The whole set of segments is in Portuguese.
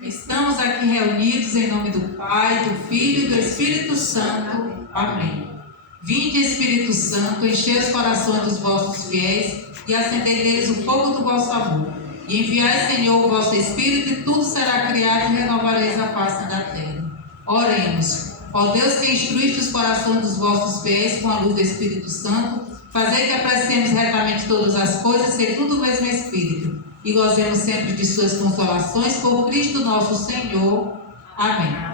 Estamos aqui reunidos em nome do Pai, do Filho e do Espírito Santo. Amém. Vinde, Espírito Santo, enchei os corações dos vossos fiéis e acendei neles o fogo do vosso amor. E enviai, Senhor, o vosso Espírito, e tudo será criado e renovareis a face da terra. Oremos. Ó Deus, que instruíste os corações dos vossos fiéis com a luz do Espírito Santo, fazei que apreciemos retamente todas as coisas segundo o mesmo Espírito, e gozemos sempre de suas consolações por Cristo nosso Senhor. Amém.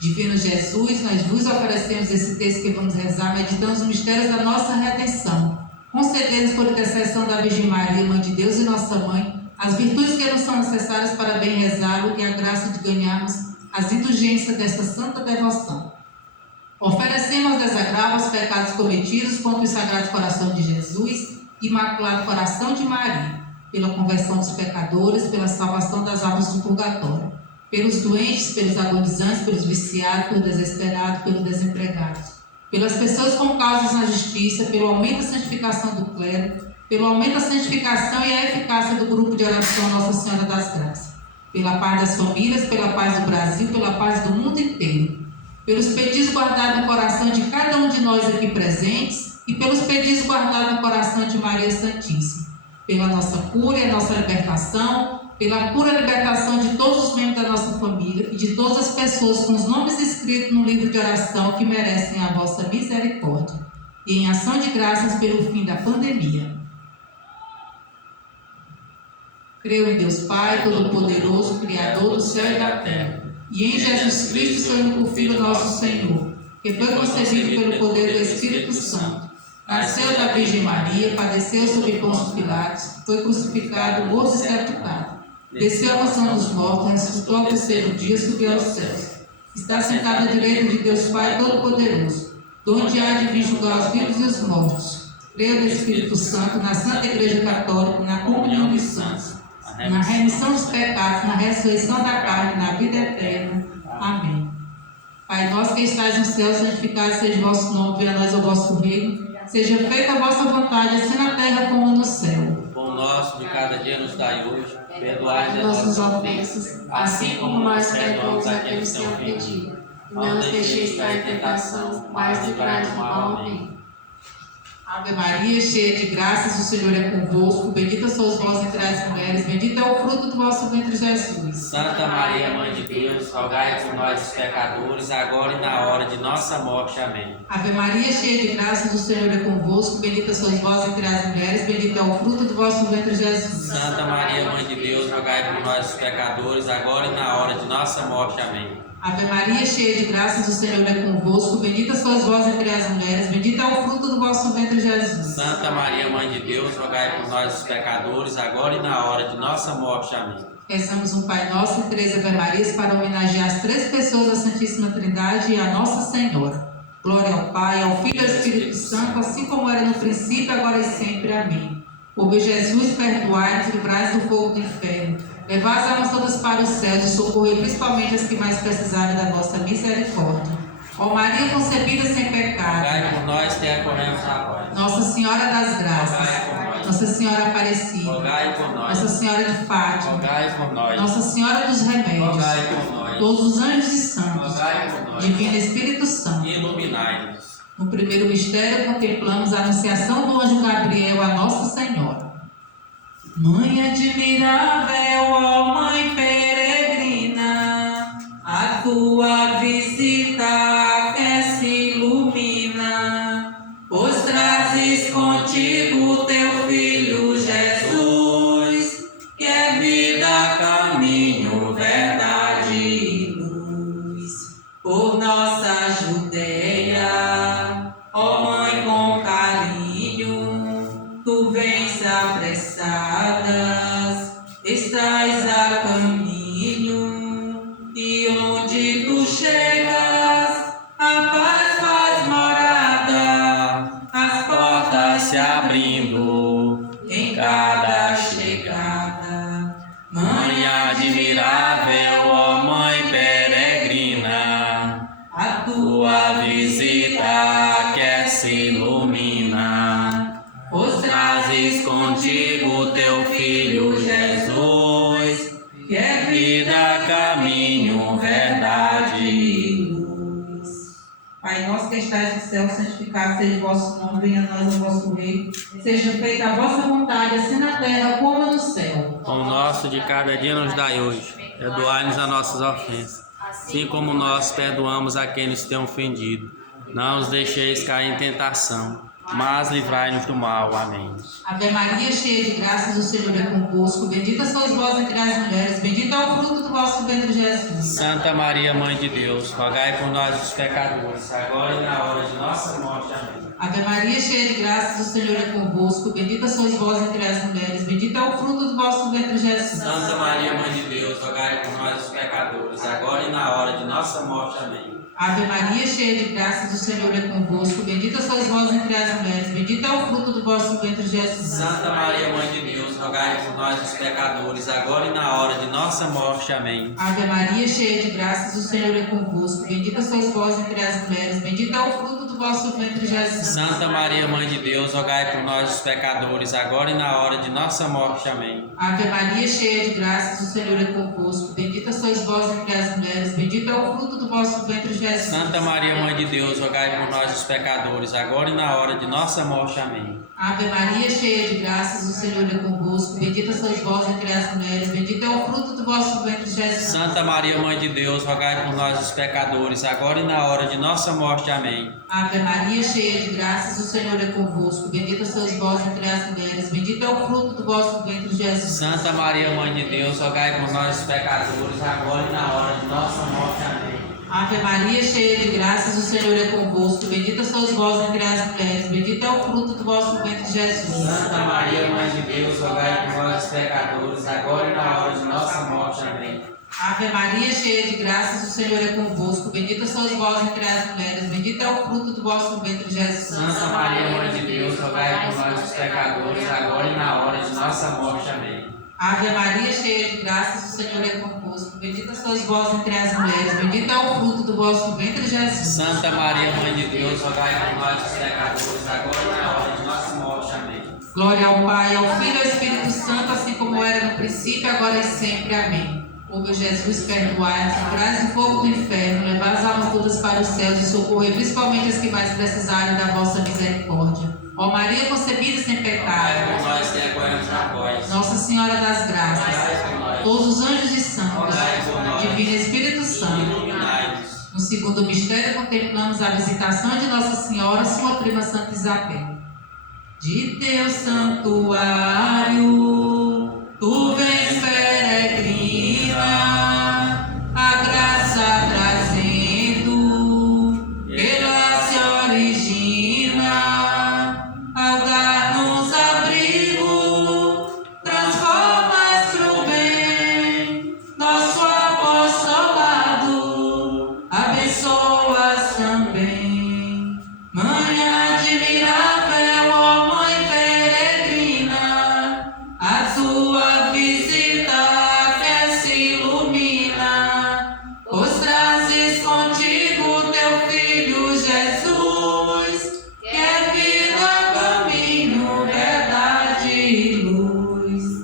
Divino Jesus, nós vos oferecemos esse texto que vamos rezar, meditando os mistérios da nossa redenção. Concedemos por intercessão da Virgem Maria, Mãe de Deus e nossa Mãe, as virtudes que nos são necessárias para bem rezá-lo e a graça de ganharmos as indulgências desta santa devoção. Oferecemos aos desagravos os pecados cometidos contra o Sagrado Coração de Jesus e Imaculado Coração de Maria, pela conversão dos pecadores, pela salvação das almas do purgatório, pelos doentes, pelos agonizantes, pelos viciados, pelos desesperados, pelos desempregados, pelas pessoas com causas na justiça, pelo aumento da santificação do clero, pelo aumento da santificação e a eficácia do grupo de oração Nossa Senhora das Graças, pela paz das famílias, pela paz do Brasil, pela paz do mundo inteiro, pelos pedidos guardados no coração de cada um de nós aqui presentes e pelos pedidos guardados no coração de Maria Santíssima, pela nossa cura e a nossa libertação, pela pura libertação de todos os membros da nossa família e de todas as pessoas com os nomes escritos no livro de oração que merecem a vossa misericórdia, e em ação de graças pelo fim da pandemia. Creio em Deus Pai, Todo-Poderoso, Criador do céu e da terra, e em Jesus Cristo, seu único Filho, nosso Senhor, que foi concebido pelo poder do Espírito Santo, nasceu da Virgem Maria, padeceu sob Pôncio Pilatos, foi crucificado, morto e sepultado, desceu à mansão dos mortos, ressuscitou ao terceiro dia, subiu aos céus, está sentado à direita de Deus Pai Todo-Poderoso, donde há de vir julgar os vivos e os mortos. Creio no Espírito Santo, na Santa Igreja Católica, na comunhão dos santos, na remissão dos pecados, na ressurreição da carne, na vida eterna. Amém. Pai nosso que estais no céu, santificado seja o vosso nome, venha a nós o vosso reino, seja feita a vossa vontade, assim na terra como no céu. O pão nosso de cada dia nos dai hoje, perdoai-nos nossas ofensas, assim como nós perdoamos aqueles que têm ofendido. Não nos deixeis cair em tentação, mas livrai-nos do mal. Amém. Ave Maria, cheia de graças, o Senhor é convosco, bendita sois vós entre as mulheres, bendito é o fruto do vosso ventre, Jesus. Santa Maria, Mãe de Deus, rogai por nós, os pecadores, agora e na hora de nossa morte. Amém. Ave Maria, cheia de graças, o Senhor é convosco, bendita sois vós entre as mulheres, bendito é o fruto do vosso ventre, Jesus. Santa Maria, Mãe de Deus, rogai por nós, os pecadores, agora e na hora de nossa morte. Amém. Ave Maria, cheia de graças, o Senhor é convosco, bendita sois vós entre as mulheres, bendito é o fruto do vosso ventre, Jesus. Santa Maria, Mãe de Deus, rogai por nós, os pecadores, agora e na hora de nossa morte. Amém. Rezamos um Pai Nosso e 3 Ave Marias para homenagear as 3 pessoas da Santíssima Trindade e a Nossa Senhora. Glória ao Pai, ao Filho e ao Espírito Santo, assim como era no princípio, agora e sempre. Amém. Por Jesus, perdoai-nos, livrai-nos do fogo do inferno. Levai as almas todas para os céus e socorrei principalmente as que mais precisarem da vossa misericórdia. Ó Maria concebida sem pecado, Rogai por nós que recorremos a vós. Nossa Senhora das Graças, Rogai por nós. Nossa Senhora Aparecida, Rogai por nós. Nossa Senhora de Fátima, Rogai por nós. Nossa Senhora dos Remédios, Rogai por nós. todos os anjos e santos, Rogai por nós. Divino Espírito Santo. Iluminai-nos. No primeiro mistério contemplamos a anunciação do anjo Gabriel a Nossa Senhora. Mãe admirável, ó Mãe peregrina, a tua visita aquece e ilumina, pois trazes contigo teu Filho Jesus, que é vida, caminho, verdade e luz. Por nossa Judéia, ó Mãe com carinho, tu vens apressadas, estás a caminho, e onde tu chegas, a paz faz morada, as portas Se abrindo em cada chegada. Mãe admirável, ó Mãe peregrina, a tua visita aquece e ilumina, pois trazes contigo teu Filho Jesus, que é vida, estais no céu, santificado seja o vosso nome, venha a nós o vosso reino, seja feita a vossa vontade, assim na terra como no céu. O nosso de cada dia nos dai hoje. Perdoai-nos as nossas ofensas, assim como nós perdoamos a quem nos tem ofendido. Não os deixeis cair em tentação, mas livrai-nos do mal. Amém. Ave Maria, cheia de graças, o Senhor é convosco. Bendita sois vós entre as mulheres, bendito é o fruto do vosso ventre, Jesus. Santa Maria, Mãe de Deus, rogai por nós os pecadores, agora e na hora de nossa morte. Amém. Ave Maria, cheia de graças, o Senhor é convosco. Bendita sois vós entre as mulheres, bendito é o fruto do vosso ventre, Jesus. Santa Maria, Mãe de Deus, rogai por nós os pecadores, agora e na hora de nossa morte. Amém. Ave Maria, cheia de graças, o Senhor é convosco. Bendita sois vós entre as mulheres, bendito é o fruto do vosso ventre, Jesus. Santa Maria, Mãe de Deus, rogai por nós os pecadores, agora e na hora de nossa morte. Amém. Ave Maria, cheia de graças, o Senhor é convosco. Bendita sois vós entre as mulheres, bendito é o fruto do vosso ventre, Jesus. Santa Maria, Mãe de Deus, rogai por nós os pecadores, agora e na hora de nossa morte. Amém. Ave Maria, cheia de graças, o Senhor é convosco. Bendita sois vós entre as mulheres, bendito é o fruto do vosso ventre, Jesus. Santa Maria, Mãe de Deus, rogai por nós os pecadores, agora e na hora de nossa morte. Amém. Ave Maria, cheia de graças, o Senhor é convosco. Bendita sois vós entre as mulheres, bendito é o fruto do vosso ventre, Jesus. Santa Maria, Mãe de Deus, rogai por nós os pecadores, agora e na hora de nossa morte. Amém. Ave Maria, cheia de graças, o Senhor é convosco. Bendita sois vós entre as mulheres, bendito é o fruto do vosso ventre, Jesus. Santa Maria, Mãe de Deus, rogai por nós os pecadores, agora e na hora de nossa morte. Amém. Ave Maria, cheia de graças, o Senhor é convosco. Bendita sois vós entre as mulheres, bendito é o fruto do vosso ventre, Jesus. Santa Maria, Mãe de Deus, rogai por nós os pecadores, agora e na hora de nossa morte. Amém. Ave Maria, cheia de graças, o Senhor é convosco. Bendita sois vós entre as mulheres, bendito é o fruto do vosso ventre, Jesus. Santa Maria, Mãe de Deus, rogai por nós os pecadores, agora e na hora de nossa morte. Amém. Ave Maria, cheia de graças, o Senhor é convosco. Bendita sois vós entre as mulheres, bendito é o fruto do vosso ventre, Jesus. Santa Maria, Mãe de Deus, rogai por nós os pecadores, agora e na hora de nossa morte. Amém. Glória ao Pai, ao Filho e ao Espírito Santo, assim como era no princípio, agora e sempre. Amém. Ó meu Jesus, perdoai-nos, livrai-nos do fogo do inferno, levai as almas todas para os céus e socorrei principalmente as que mais precisarem da vossa misericórdia. Ó Maria concebida sem pecado, por nós que acolhemos na voz. Nossa Senhora das Graças, todos os anjos e santos, Divino Espírito Santo. No segundo mistério, contemplamos a visitação de Nossa Senhora, sua prima Santa Isabel. De teu santuário, tu vens peregrina, a graça trazendo, ela se origina, ao dar-nos abrigo, transformas pro bem, nosso apostolado, abençoas também. Mãe admirável, ó Mãe peregrina, a tua visita aquece e ilumina, pois trazes contigo teu Filho Jesus, que é vida, caminho, verdade e luz.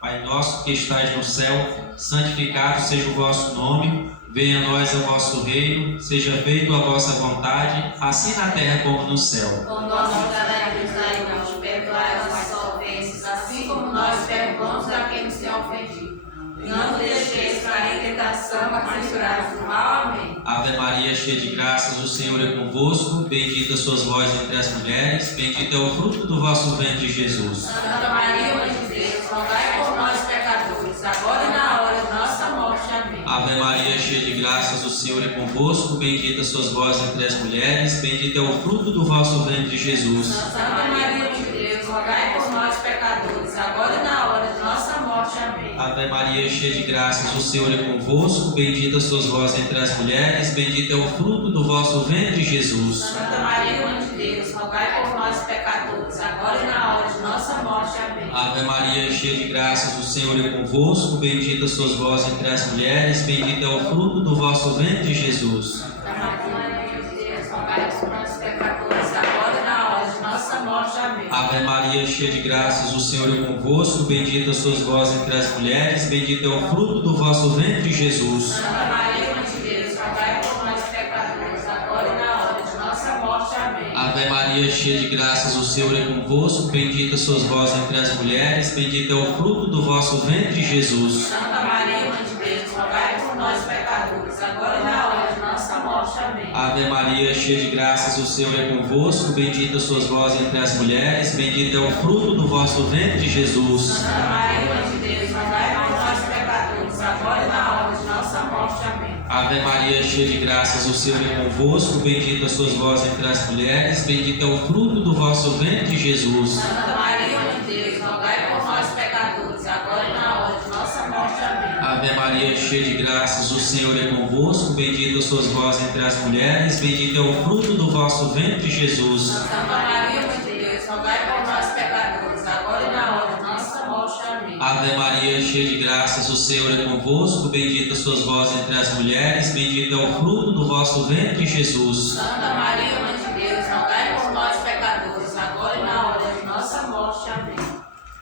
Pai nosso que estais no céu, santificado seja o vosso nome, venha a nós o vosso reino, seja feita a vossa vontade, assim na terra como no céu. O nosso cada dia nos dai hoje, perdoai as nossas ofensas, assim como nós perdoamos a quem nos tem ofendido. Não nos deixeis cair em tentação, mas livrai-nos do mal. Amém. Ave Maria, cheia de graças, o Senhor é convosco, bendita sois vós entre as mulheres, bendito é o fruto do vosso ventre, Jesus. Santa Maria, Mãe de Deus, rogai por nós pecadores, agora e na hora de nossa morte. Amém. Ave Maria, cheia de graças, o Senhor é convosco, bendita sois vós entre as mulheres, bendito é o fruto do vosso ventre, Jesus. Santa Maria, Mãe de Deus, rogai por nós pecadores, agora e na hora de nossa morte. Amém. Ave Maria, cheia de graças, o Senhor é convosco, bendita sois vós entre as mulheres, bendito é o fruto do vosso ventre, Jesus. Santa Maria, Mãe de Deus, rogai por nós pecadores, agora e na hora de nossa morte. Amém. Ave Maria, cheia de graças, o Senhor é convosco, bendita sois vós entre as mulheres, bendito é o fruto do vosso ventre, Jesus. Santa Maria, Mãe de Deus, rogai por nós pecadores, agora e na hora de nossa morte. Amém. Ave Maria, cheia de graças, o Senhor é convosco. Bendita sois vós entre as mulheres, bendito é o fruto do vosso ventre, Jesus. Santa Maria, Mãe de Deus, rogai por nós, pecadores, agora e na hora de nossa morte. Amém. Ave Maria, cheia de graças, o Senhor é convosco. Bendita sois vós entre as mulheres, bendito é o fruto do vosso ventre, Jesus. Santa Maria, Mãe de Deus, rogai por nós, pecadores, agora e na hora de nossa morte. Amém. Ave Maria, cheia de graças, o Senhor é convosco. Bendita sois vós entre as mulheres, bendito é o fruto do vosso ventre, Jesus. Santa Maria, Mãe de Deus, rogai por nós, pecadores, agora e na hora de nossa morte. Amém. Ave Maria, cheia de graças, o Senhor é convosco. Bendita sois vós entre as mulheres, bendito é o fruto do vosso ventre, Jesus. Santa Maria, Mãe de Deus, rogai por nós, pecadores, agora e na hora de nossa morte. Amém. Ave Maria, cheia de graças, o Senhor é convosco. Bendita sois vós entre as mulheres, bendito é o fruto do vosso ventre, Jesus. Santa Maria, Mãe de Deus, rogai por nós, pecadores, agora e na hora de nossa morte. Amém. Ave Maria, cheia de graças, o Senhor é convosco. Bendita sois vós entre as mulheres, bendito é o fruto do vosso ventre, Jesus. Santa Maria, Mãe de Deus, rogai por nós, pecadores, agora e na hora de nossa morte. Amém.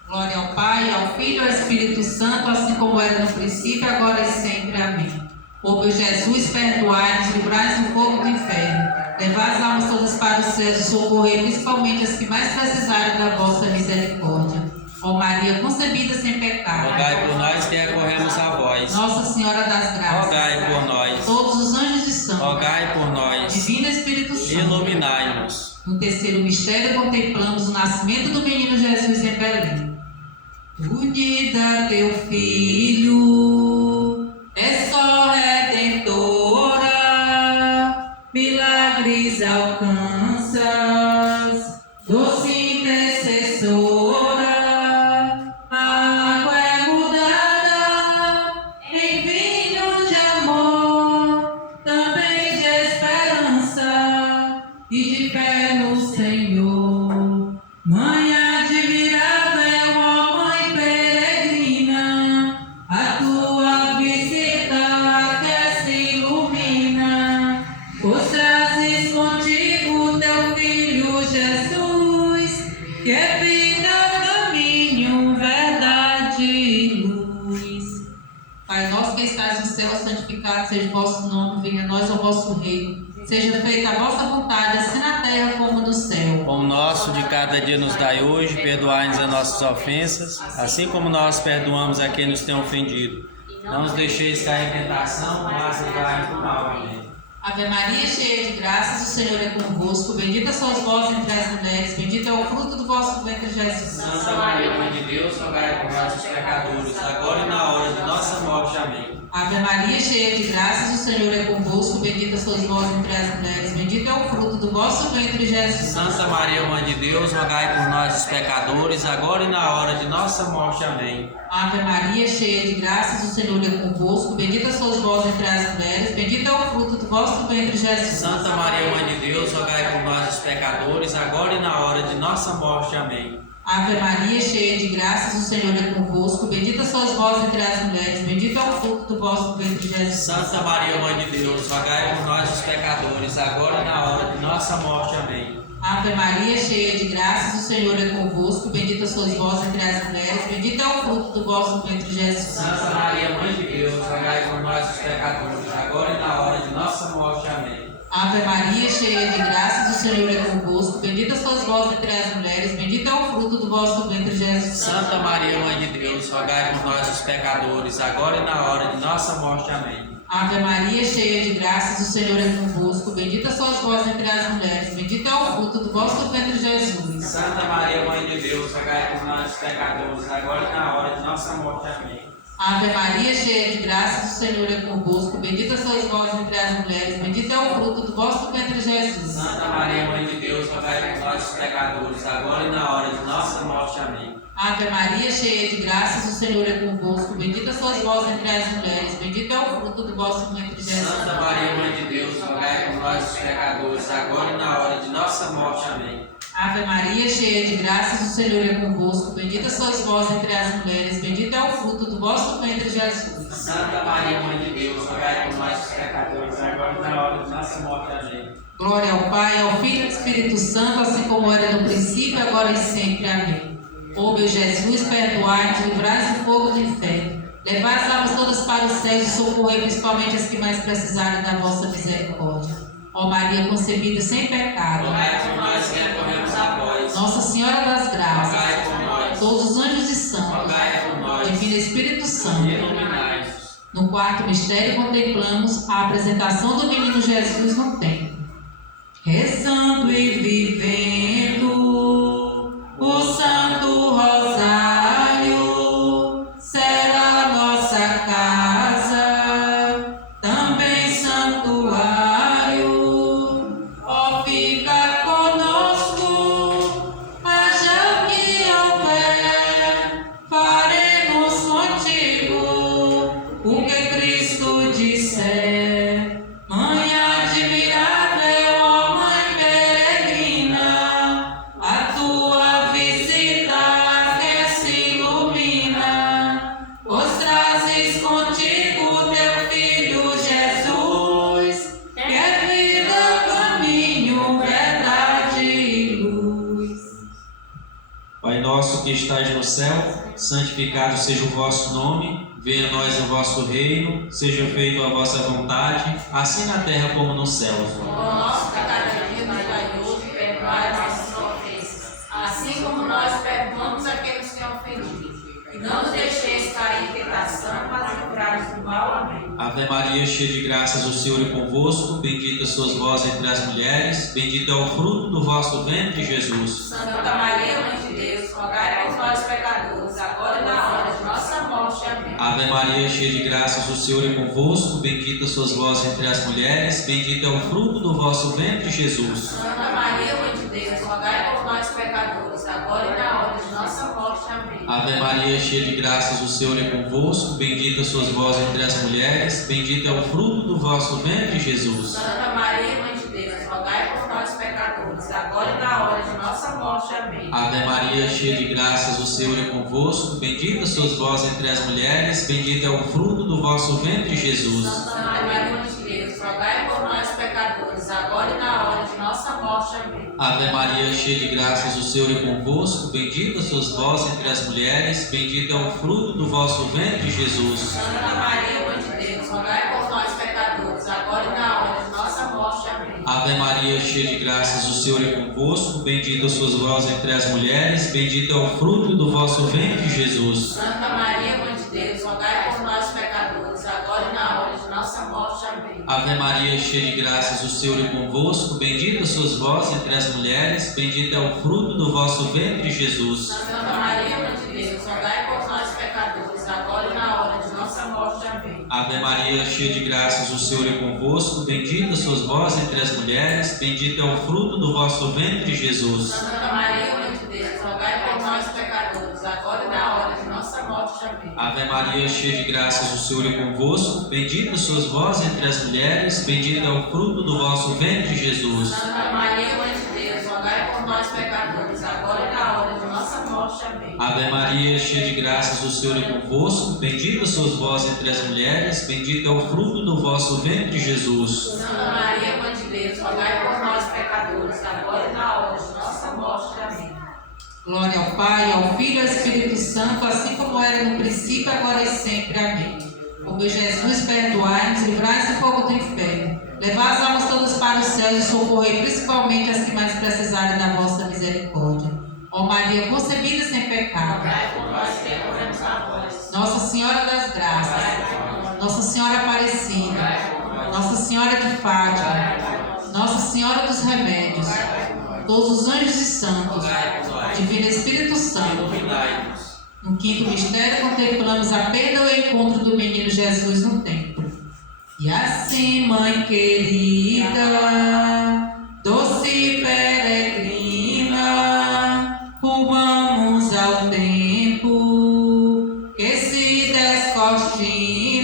Glória ao Pai, ao Filho e ao Espírito Santo, assim como era no princípio, agora e sempre. Amém. Ó meu Jesus, perdoai-nos, livrai-nos do fogo do inferno. Levai as almas todas para os céus e socorrei principalmente as que mais precisarem da vossa misericórdia. Ó Maria, concebida sem pecado. Rogai por nós que recorremos a vós. Nossa Senhora das Graças. Rogai por nós. Todos os anjos de santo. Rogai por nós. Divino Espírito Santo. Iluminai-nos. No terceiro mistério contemplamos o nascimento do menino Jesus em Belém. Unida teu filho, é só redentora, milagres alcanças, doce intercessora, a água é mudada em vinho de amor, também de esperança e de fé no Senhor. Mãe admirável, ó Mãe peregrina, a tua visita até se ilumina, pois trazes contigo teu Filho Jesus, que é vida, caminho, verdade e luz. Pai nosso que estás no céu, santificado seja o vosso nome, venha a nós o vosso reino. Seja feita a vossa vontade, assim na terra como no céu. Pão nosso de cada dia nos dai hoje, perdoai-nos as nossas ofensas, assim como nós perdoamos a quem nos tem ofendido. Não nos deixeis cair em tentação, mas livrai-nos do mal. Amém. Ave Maria, cheia de graças, o Senhor é convosco. Bendita sois vós entre as mulheres, bendito é o fruto do vosso ventre, Jesus. Santa Maria, Mãe de Deus, rogai por nós, os pecadores, agora e na hora de nossa morte. Amém. Ave Maria, cheia de graças, o Senhor é convosco. Bendita sois vós entre as mulheres, bendito é o fruto do vosso ventre, Jesus. Santa Maria, Mãe de Deus, rogai por nós, os pecadores, agora e na hora de nossa morte. Amém. Ave Maria, cheia de graças, o Senhor é convosco. Bendita sois vós entre as mulheres, bendito é o fruto do vosso ventre, Jesus. Santa Maria, Mãe de Deus, rogai por nós, os pecadores, agora e na hora de nossa morte. Amém. Ave Maria, cheia de graças, o Senhor é convosco. Bendita sois vós entre as mulheres, bendito é o fruto do vosso ventre, Jesus. Santa Maria, Mãe de Deus, rogai por nós, os pecadores, agora e na hora de nossa morte. Amém. Ave Maria, cheia de graças, o Senhor é convosco. Bendita sois vós entre as mulheres, bendito é o fruto do vosso ventre, Jesus. Santa Maria, Mãe de Deus, rogai por nós, os pecadores, agora e na hora de nossa morte. Amém. Ave Maria, cheia de graças, o Senhor é convosco. Bendita sois vós entre as mulheres, bendito é o fruto do vosso ventre, Jesus. Santa Maria, Mãe de Deus, rogai por nós, os pecadores, agora e na hora de nossa morte. Amém. Ave Maria, cheia de graças, o Senhor é convosco. Bendita sois vós entre as mulheres, bendito é o fruto do vosso ventre, Jesus. Santa Maria, Mãe de Deus, rogai por nós, os pecadores, agora e na hora de nossa morte. Amém. Ave Maria, cheia de graças, o Senhor é convosco. Bendita sois vós entre as mulheres, bendito é o fruto do vosso ventre, Jesus. Santa Maria, Mãe de Deus, rogai por nós, os pecadores, agora e na hora de nossa morte. Amém. Ave Maria, cheia de graças, o Senhor é convosco. Bendita sois vós entre as mulheres, bendito é o fruto do vosso ventre, Jesus. Santa Maria, Mãe de Deus, rogai por nós, os pecadores, agora e na hora de nossa morte. Amém. Ave Maria, cheia de graças, o Senhor é convosco. Bendita sois vós entre as mulheres, bendito é o fruto do vosso ventre, Jesus. Santa Maria, Mãe de Deus, rogai por nós, pecadores, agora e na hora de nossa morte. Amém. Glória ao Pai, ao Filho e ao Espírito Santo, assim como era no princípio, agora e sempre. Amém. Ó meu Jesus, perdoai-nos, livrai-nos do fogo do inferno. Levai as almas todas para os céus e socorrei principalmente as que mais precisarem da vossa misericórdia. Ó Maria concebida sem pecado, Rogai por nós que recorremos a vós. Nossa Senhora das Graças, Rogai por nós. todos os anjos e santos, Rogai por nós. Divino Espírito Santo. Iluminai-nos. No quarto mistério contemplamos a apresentação do menino Jesus no templo. Rezando e vivendo o Santo Rosário, será nossa casa, também santuário. Ó, fica conosco, haja o que houver, faremos contigo o que Cristo disser. Mãe admirável, ó Mãe peregrina, a tua visita aquece e ilumina, pois trazes contigo teu Filho Jesus, que é vida, caminho, verdade e luz. Pai nosso que estais no céu, santificado seja o vosso nome. Venha a nós o vosso reino, seja feita a vossa vontade, assim na terra como no céu. O nosso cada dia nos dai hoje, perdoai nossas ofensas, assim como nós perdoamos a quem nos tem ofendido. E não nos deixeis cair em tentação, mas livrai-nos do mal. Amém. Ave Maria, cheia de graças, o Senhor é convosco. Bendita sois vós entre as mulheres, bendito é o fruto do vosso ventre, Jesus. Santa Maria, Mãe de Deus, rogai por nós, pecadores, agora e na hora de nossa morte. Amém. Ave Maria, cheia de graças, o Senhor é convosco. Bendita sois vós entre as mulheres, bendito é o fruto do vosso ventre, Jesus. Santa Maria, Mãe de Deus, rogai por nós, pecadores, agora e na hora de nossa morte. Amém. Ave Maria, cheia de graças, o Senhor é convosco. Bendita sois vós entre as mulheres, bendito é o fruto do vosso ventre, Jesus. Santa Maria, Mãe de Deus, rogai por nós, pecadores, agora e na hora de nossa morte. Amém. Ave Maria, cheia de graças, o Senhor é convosco. Bendita sois vós entre as mulheres, bendito é o fruto do vosso ventre, Jesus. Santa Maria, Mãe de Deus, rogai por nós, pecadores, agora e na hora de nossa morte. Amém. Ave Maria, cheia de graças, o Senhor é convosco. Bendita sois vós entre as mulheres, bendito é o fruto do vosso ventre, Jesus. Santa Maria, Mãe de Deus, rogai por nós, pecadores, agora e na hora de nossa morte. Amém. Ave Maria, cheia de graças, o Senhor é convosco. Bendita sois vós entre as mulheres, bendito é o fruto do vosso ventre, Jesus. Santa Maria, Mãe de Deus, rogai por nós, pecadores, agora e na hora de nossa morte. Amém. Ave Maria, cheia de graças, o Senhor é convosco. Bendita sois vós entre as mulheres, bendito é o fruto do vosso ventre, Jesus. Santa Maria, Mãe de Deus, rogai por nós, pecadores, agora e na hora de nossa morte. Amém. Ave Maria, cheia de graças, o Senhor é convosco. Bendita sois vós entre as mulheres, bendito é o fruto do vosso ventre, Jesus. Santa Maria, Mãe de Deus, rogai por nós, pecadores, agora e na hora de nossa morte. Amém. Ave Maria, cheia de graças, o Senhor é convosco. Bendita sois vós entre as mulheres, bendito é o fruto do vosso ventre, Jesus. Santa Maria, Mãe de Deus, rogai por nós, pecadores, agora e na hora de nossa morte. Amém. Ave Maria, cheia de graças, o Senhor é convosco. Bendita sois vós entre as mulheres, bendito é o fruto do vosso ventre, Jesus. Santa Maria, Mãe de Deus, rogai por nós, pecadores, agora e na hora de nossa morte. Amém. Glória ao Pai, ao Filho e ao Espírito Santo, assim como era no princípio, agora e sempre. Amém. Ó meu Jesus, perdoai-nos, livrai-nos do fogo do inferno. Levai as almas todas para os céus e socorrei principalmente as que mais precisarem da vossa misericórdia. Ó Maria concebida sem pecado, Rogai por nós que recorremos a vós. Nossa Senhora das Graças, Nossa Senhora Aparecida, Nossa Senhora de Fátima, Nossa Senhora dos Remédios, todos os anjos e santos, Divino Espírito Santo. No quinto mistério contemplamos a perda e o encontro do menino Jesus no templo. E assim, Mãe querida, doce peregrina, rumamos ao tempo que se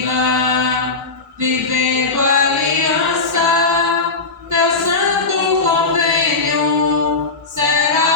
descortina, vivendo a aliança, teu santo convênio será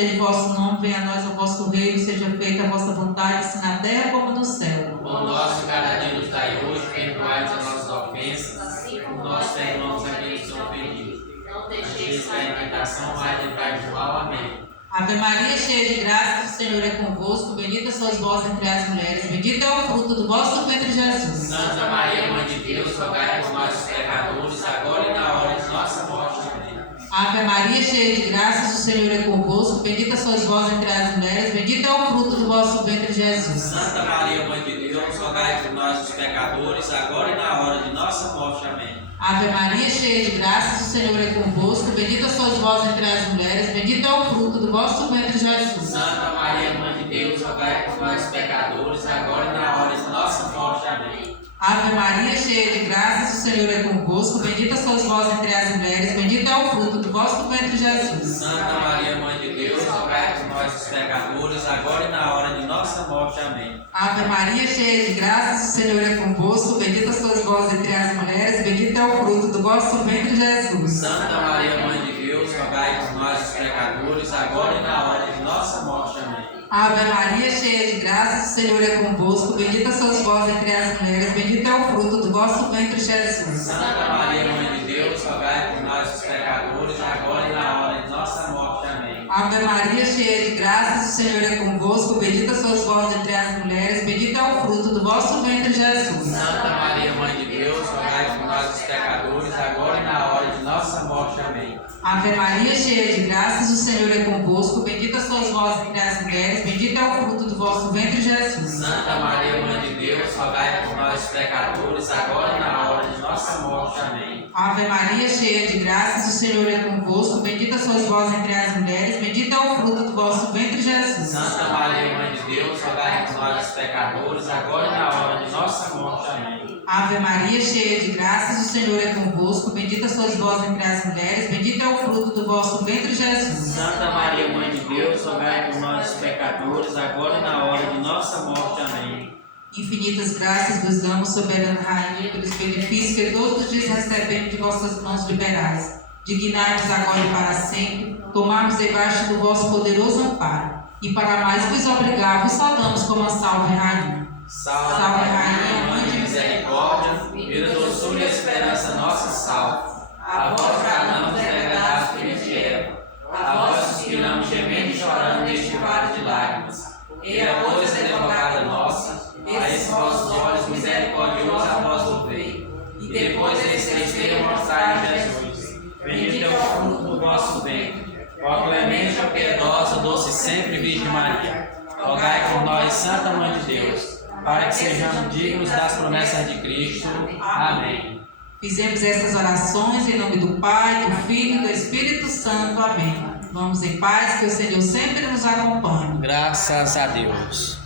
seja o vosso nome, venha a nós o vosso reino, seja feita a vossa vontade, assim na terra como no céu. O pão nosso de cada dia nos dai hoje, perdoai-nos as nossas ofensas, assim como nós perdoamos a quem nos tem ofendido. Não Deixeis deixeis cair em tentação, mas livrai-nos do mal. Amém. Ave Maria, cheia de graça, o Senhor é convosco, bendita sois vós entre as mulheres, bendito é o fruto do vosso ventre, Jesus. Santa Maria, Mãe de Deus, rogai por nós, os pecadores, agora e na hora de nossa morte. Amém. Ave Maria, cheia de graças, o Senhor é convosco, bendita sois vós entre as mulheres, bendito é o fruto do vosso ventre, Jesus. Santa Maria, Mãe de Deus, rogai por nós, os pecadores, agora e na hora de nossa morte. Amém. Ave Maria, cheia de graças, o Senhor é convosco, bendita sois vós entre as mulheres, bendito é o fruto do vosso ventre, Jesus. Santa Maria, Mãe de Deus, rogai por nós, os pecadores, agora e na hora de nossa morte. Amém. Ave Maria, cheia de graças, o Senhor é convosco, bendita sois vós entre as mulheres, bendito é o fruto do vosso ventre, Jesus. Santa Maria, Mãe de Deus, rogai por nós, os pecadores, agora e na hora de nossa morte. Amém. Ave Maria, cheia de graças, o Senhor é convosco, bendita sois vós entre as mulheres, bendito é o fruto do vosso ventre, Jesus. Santa Maria, Mãe de Deus, rogai por nós, os pecadores, agora e na hora de nossa morte. Amém. Ave Maria, cheia de graças, o Senhor é convosco, bendita sois vós entre as mulheres, bendito é o fruto do vosso ventre, Jesus. Santa Maria, Mãe de Deus, rogai por nós, os pecadores, agora e na hora de nossa morte. Amém. Ave Maria, cheia de graças, o Senhor é convosco, bendita sois vós entre as mulheres, bendito é o fruto do vosso ventre, Jesus. Santa Maria, Mãe de Deus, rogai por nós, os pecadores, agora e na hora de nossa morte. Amém. Ave Maria, cheia de graças, o Senhor é convosco, bendita sois vós entre as mulheres, bendito é o fruto do vosso ventre, Jesus. Santa Maria, Mãe de Deus, rogai por nós, os pecadores, agora e na hora de nossa morte. Amém. Ave Maria, cheia de graças, o Senhor é convosco, bendita sois vós entre as mulheres, bendito é o fruto do vosso ventre, Jesus. Santa Maria, Mãe de Deus, rogai por nós, os pecadores, agora e na hora de nossa morte. Amém. Ave Maria, cheia de graças, o Senhor é convosco, bendita sois vós entre as mulheres, bendito é o fruto do vosso ventre, Jesus. Santa Maria, Mãe de Deus, rogai por nós, os pecadores, agora e na hora de nossa morte. Amém. Infinitas graças vos damos, soberana Rainha, pelos benefícios que todos os dias recebemos de vossas mãos liberais. Dignai-vos agora e para sempre, tomarmos debaixo do vosso poderoso amparo. E para mais vos obrigar, vos saudamos como a Salve Rainha. Salve, Rainha, Mãe de misericórdia, vida, doçura e esperança nossa, salve. A vós bradamos, degradados filhos de Eva, a vós suspiramos, gemendo e chorando neste vale de lágrimas. E a pois, advogada nossa, a esses vossos olhos misericordiosos a vós ouvei. E depois desse terceiro mostrai Jesus. Bendito é o fruto do vosso ventre. Ó clemente, ó piedosa, doce sempre Virgem Maria. Rogai por nós, Santa Mãe de Deus, para que sejamos dignos das promessas de Cristo. Amém. Fizemos estas orações em nome do Pai, do Filho e do Espírito Santo. Amém. Vamos em paz, que o Senhor sempre nos acompanhe. Graças a Deus.